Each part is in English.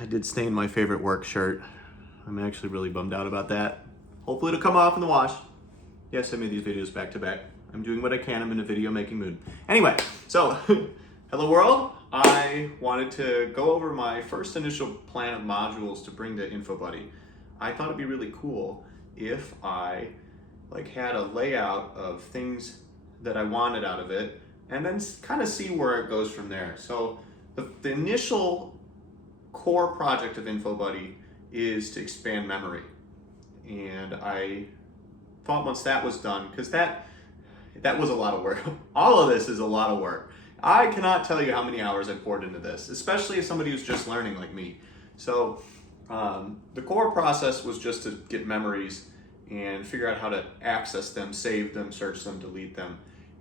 I did stain my favorite work shirt. I'm actually really bummed out about that. Hopefully it'll come off in the wash. Yes, I made these videos back to back. I'm doing what I can. I'm in a video making mood. Anyway, so hello world. I wanted to go over my first initial plan of modules to bring to InfoBuddy. I thought it'd be really cool if I had a layout of things that I wanted out of it and then kind of see where it goes from there. So the initial core project of InfoBuddy is to expand memory. And I thought once that was done, because that was a lot of work. All of this is a lot of work. I cannot tell you how many hours I poured into this, especially as somebody who's just learning like me. So the core process was just to get memories and figure out how to access them, save them, search them, delete them.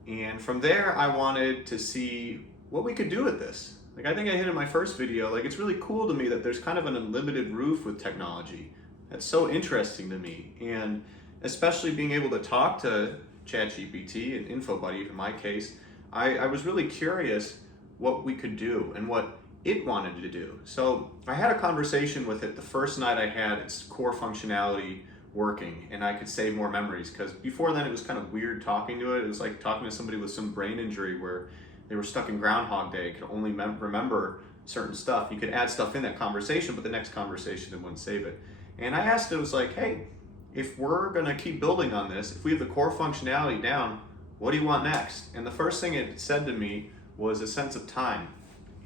And from there, I wanted to see what we could do with this. I think I hit in my first video, it's really cool to me that there's kind of an unlimited roof with technology. That's so interesting to me. And especially being able to talk to ChatGPT and InfoBuddy, in my case, I was really curious what we could do and what it wanted to do. So I had a conversation with it the first night I had its core functionality working, and I could save more memories, because before then it was kind of weird talking to it. It was like talking to somebody with some brain injury where they were stuck in Groundhog Day, could only remember certain stuff. You could add stuff in that conversation, but the next conversation it wouldn't save it. And I asked it, I was like, hey, if we're gonna keep building on this, if we have the core functionality down, what do you want next? And the first thing it said to me was a sense of time.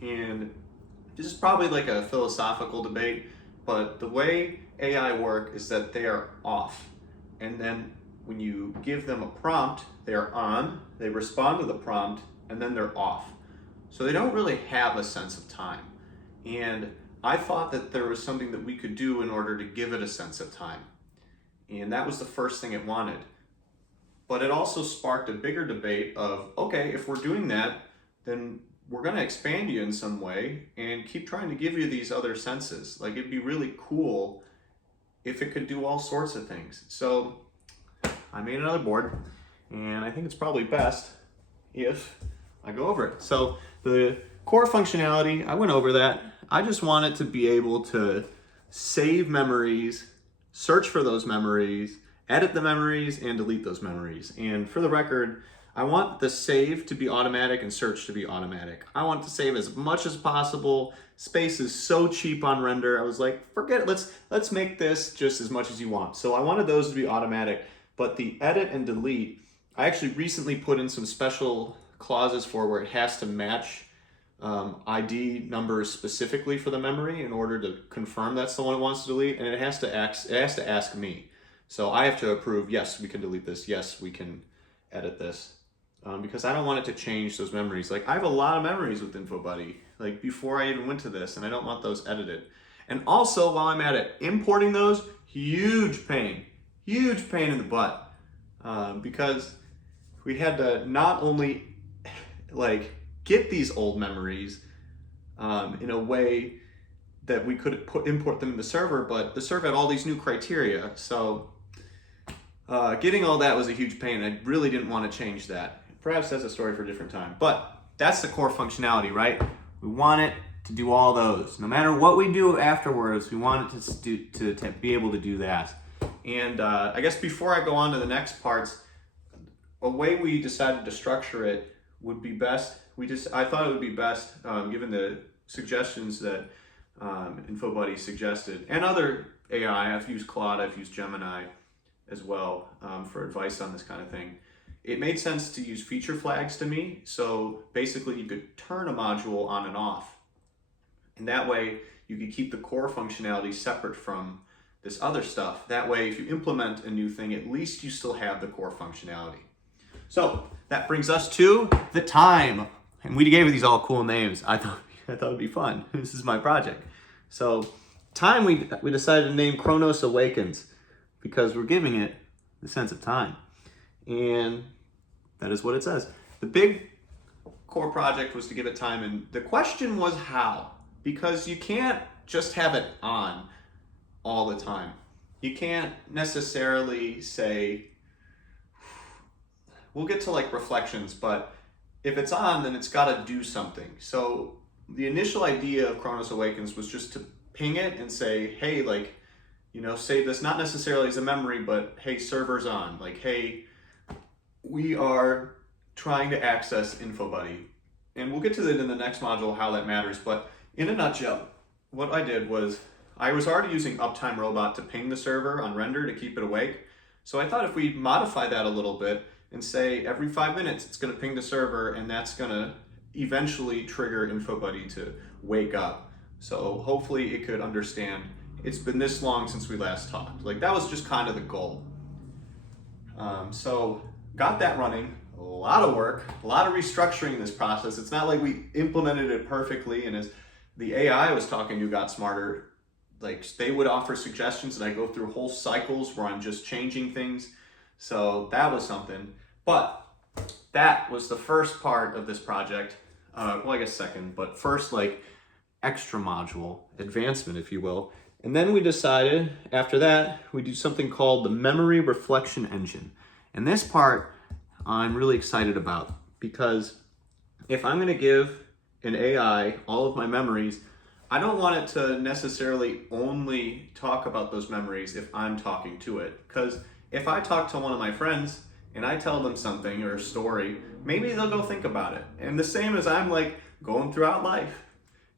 And this is probably like a philosophical debate, but the way AI work is that they are off. And then when you give them a prompt, they're on, they respond to the prompt, and then they're off. So they don't really have a sense of time. And I thought that there was something that we could do in order to give it a sense of time. And that was the first thing it wanted. But it also sparked a bigger debate of, okay, if we're doing that, then we're gonna expand you in some way and keep trying to give you these other senses. It'd be really cool if it could do all sorts of things. So I made another board, and I think it's probably best if I go over it. So the core functionality, I went over that. I just want it to be able to save memories, search for those memories, edit the memories, and delete those memories. And for the record, I want the save to be automatic and search to be automatic. I want to save as much as possible. Space is so cheap on render. I was like, forget it, let's make this just as much as you want. So I wanted those to be automatic, but the edit and delete, I actually recently put in some special clauses for where it has to match ID numbers specifically for the memory in order to confirm that's the one it wants to delete, and it has to ask me. So I have to approve, yes, we can delete this, yes, we can edit this. Because I don't want it to change those memories. I have a lot of memories with InfoBuddy, before I even went to this, and I don't want those edited. And also, while I'm at it, importing those, huge pain in the butt. Because we had to not only get these old memories in a way that we could import them in the server, but the server had all these new criteria. So getting all that was a huge pain. I really didn't want to change that. Perhaps that's a story for a different time. But that's the core functionality, right? We want it to do all those. No matter what we do afterwards, we want it to be able to do that. And I guess before I go on to the next parts, a way we decided to structure it would be best. I thought it would be best, given the suggestions that InfoBuddy suggested, and other AI. I've used Claude, I've used Gemini as well for advice on this kind of thing. It made sense to use feature flags to me. So basically you could turn a module on and off. And that way you could keep the core functionality separate from this other stuff. That way, if you implement a new thing, at least you still have the core functionality. So that brings us to the time. And we gave these all cool names. I thought it'd be fun. This is my project. So time, we decided to name Chronos Awakens because we're giving it the sense of time. And that is what it says. The big core project was to give it time, and the question was how? Because you can't just have it on all the time. You can't necessarily say, we'll get to reflections, but if it's on, then it's got to do something. So the initial idea of Chronos Awakens was just to ping it and say, hey, like, save this not necessarily as a memory, but hey, server's on. Like, hey, we are trying to access InfoBuddy. And we'll get to that in the next module, how that matters. But in a nutshell, what I did was I was already using Uptime Robot to ping the server on render to keep it awake. So I thought if we modify that a little bit and say every 5 minutes it's going to ping the server, and that's going to eventually trigger InfoBuddy to wake up. So hopefully it could understand it's been this long since we last talked. Like, that was just kind of the goal. So got that running. A lot of work, a lot of restructuring this process. It's not like we implemented it perfectly, and as the AI I was talking to got smarter, like, they would offer suggestions and I go through whole cycles where I'm just changing things. So that was something. But that was the first part of this project. Well, I guess second, but first, like, extra module, advancement, if you will. And then we decided after that, we do something called the Memory Reflection Engine. And this part I'm really excited about, because if I'm going to give an AI all of my memories, I don't want it to necessarily only talk about those memories if I'm talking to it. Because if I talk to one of my friends and I tell them something or a story, maybe they'll go think about it. And the same as I'm like going throughout life.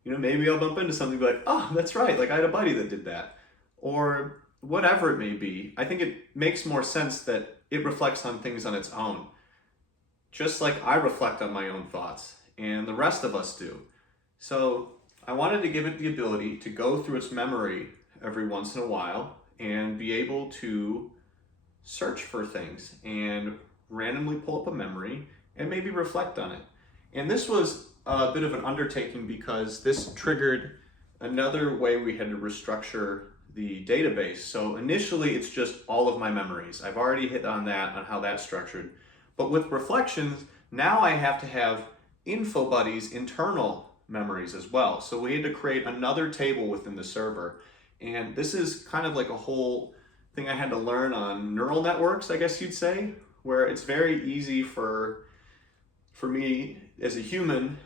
Maybe I'll bump into something and be like, oh, that's right, like I had a buddy that did that. Or whatever it may be. I think it makes more sense that it reflects on things on its own. Just like I reflect on my own thoughts, and the rest of us do. So I wanted to give it the ability to go through its memory every once in a while and be able to search for things and randomly pull up a memory and maybe reflect on it. And this was a bit of an undertaking because this triggered another way we had to restructure the database. So initially it's just all of my memories. I've already hit on that, on how that's structured. But with reflections, now I have to have InfoBuddy's internal memories as well. So we had to create another table within the server. And this is kind of like a whole thing I had to learn on neural networks, I guess you'd say, where it's very easy for me as a human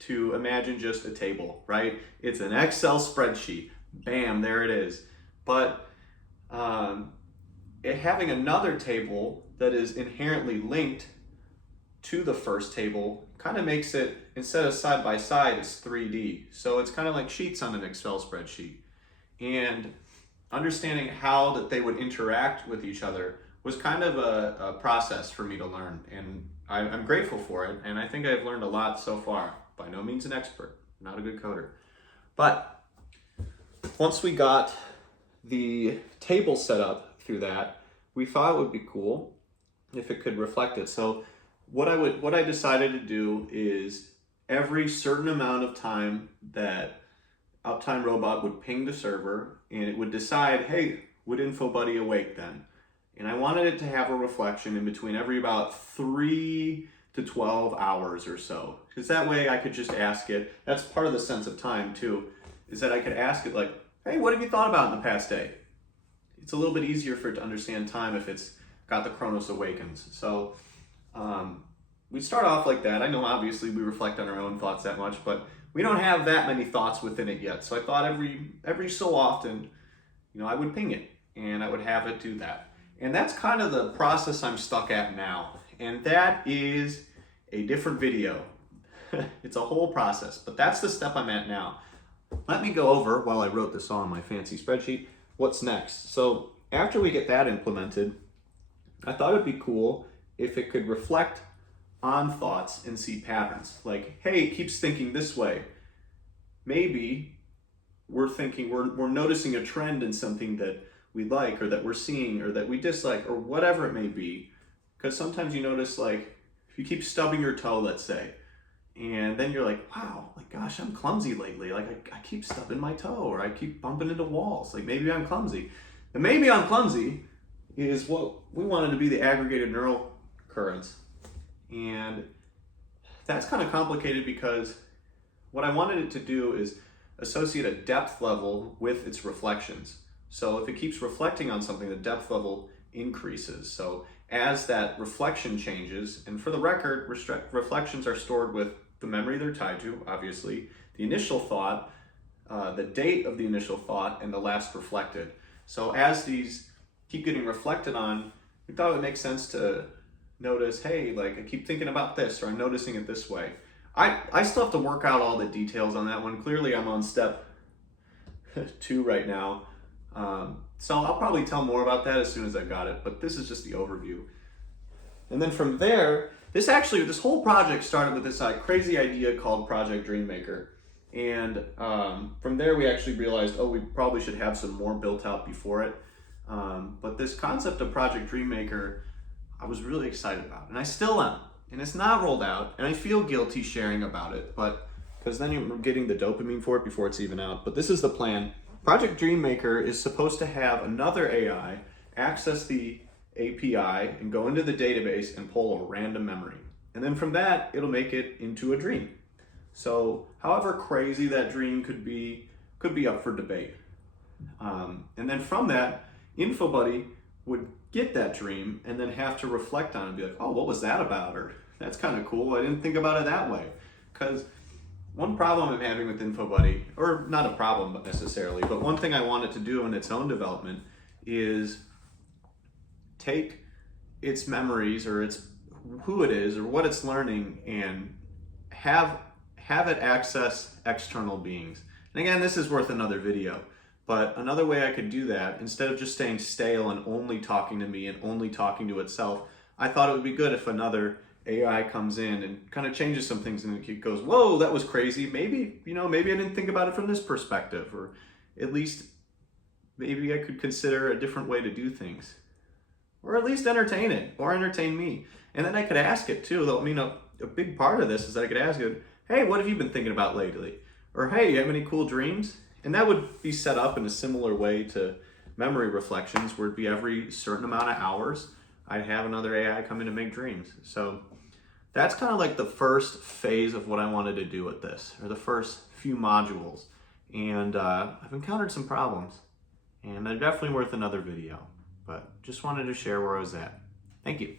to imagine just a table, right? It's an Excel spreadsheet. Bam, there it is. But having another table that is inherently linked to the first table kind of makes it, instead of side by side, it's 3D. So it's kind of like sheets on an Excel spreadsheet. And understanding how that they would interact with each other was kind of a process for me to learn. And I'm grateful for it. And I think I've learned a lot so far. By no means an expert, not a good coder. But once we got the table set up through that, we thought it would be cool if it could reflect it. So what I decided to do is every certain amount of time that Uptime Robot would ping the server, and it would decide, hey, would InfoBuddy awake then? And I wanted it to have a reflection in between every about 3 to 12 hours or so. Because that way I could just ask it, that's part of the sense of time too, is that I could ask it like, hey, what have you thought about in the past day? It's a little bit easier for it to understand time if it's got the Chronos Awakens. So we start off like that. I know obviously we reflect on our own thoughts that much, but we don't have that many thoughts within it yet. So I thought every so often, I would ping it and I would have it do that. And that's kind of the process I'm stuck at now. And that is a different video. It's a whole process, but that's the step I'm at now. Let me go over, while I wrote this on my fancy spreadsheet, what's next. So after we get that implemented, I thought it'd be cool if it could reflect on thoughts and see patterns. Like, hey, it keeps thinking this way. Maybe we're noticing a trend in something that we like or that we're seeing or that we dislike or whatever it may be. Because sometimes you notice, like, if you keep stubbing your toe, let's say, and then you're like, wow, like, gosh, I'm clumsy lately. Like, I keep stubbing my toe or I keep bumping into walls. Like, maybe I'm clumsy. The maybe I'm clumsy is what we wanted to be the aggregated neural currents. And that's kind of complicated because what I wanted it to do is associate a depth level with its reflections. So if it keeps reflecting on something, the depth level increases. So as that reflection changes, and for the record, reflections are stored with the memory they're tied to, obviously, the initial thought, the date of the initial thought and the last reflected. So as these keep getting reflected on, we thought it would make sense to notice, hey, like I keep thinking about this, or I'm noticing it this way. I still have to work out all the details on that one. Clearly I'm on step 2 right now. So I'll probably tell more about that as soon as I got it, but this is just the overview. And then from there, this whole project started with this crazy idea called Project Dreammaker. And from there we actually realized, oh, we probably should have some more built out before it. But this concept of Project Dreammaker, I was really excited about, and I still am. And it's not rolled out, and I feel guilty sharing about it, but because then you're getting the dopamine for it before it's even out. But this is the plan. Project Dreammaker is supposed to have another AI access the API and go into the database and pull a random memory. And then from that, it'll make it into a dream. So however crazy that dream could be up for debate. And then from that, InfoBuddy would get that dream and then have to reflect on it and be like, oh, what was that about? Or that's kind of cool. I didn't think about it that way. Because one problem I'm having with InfoBuddy, or not a problem necessarily, but one thing I want it to do in its own development is take its memories or its who it is or what it's learning and have it access external beings. And again, this is worth another video. But another way I could do that, instead of just staying stale and only talking to me and only talking to itself, I thought it would be good if another AI comes in and kind of changes some things and it goes, whoa, that was crazy. Maybe I didn't think about it from this perspective, or at least maybe I could consider a different way to do things, or at least entertain it or entertain me. And then I could ask it too. I mean, a big part of this is that I could ask it, hey, what have you been thinking about lately? Or hey, you have any cool dreams? And that would be set up in a similar way to memory reflections, where it'd be every certain amount of hours, I'd have another AI come in to make dreams. So that's kind of like the first phase of what I wanted to do with this, or the first few modules. And I've encountered some problems, and they're definitely worth another video, but just wanted to share where I was at. Thank you.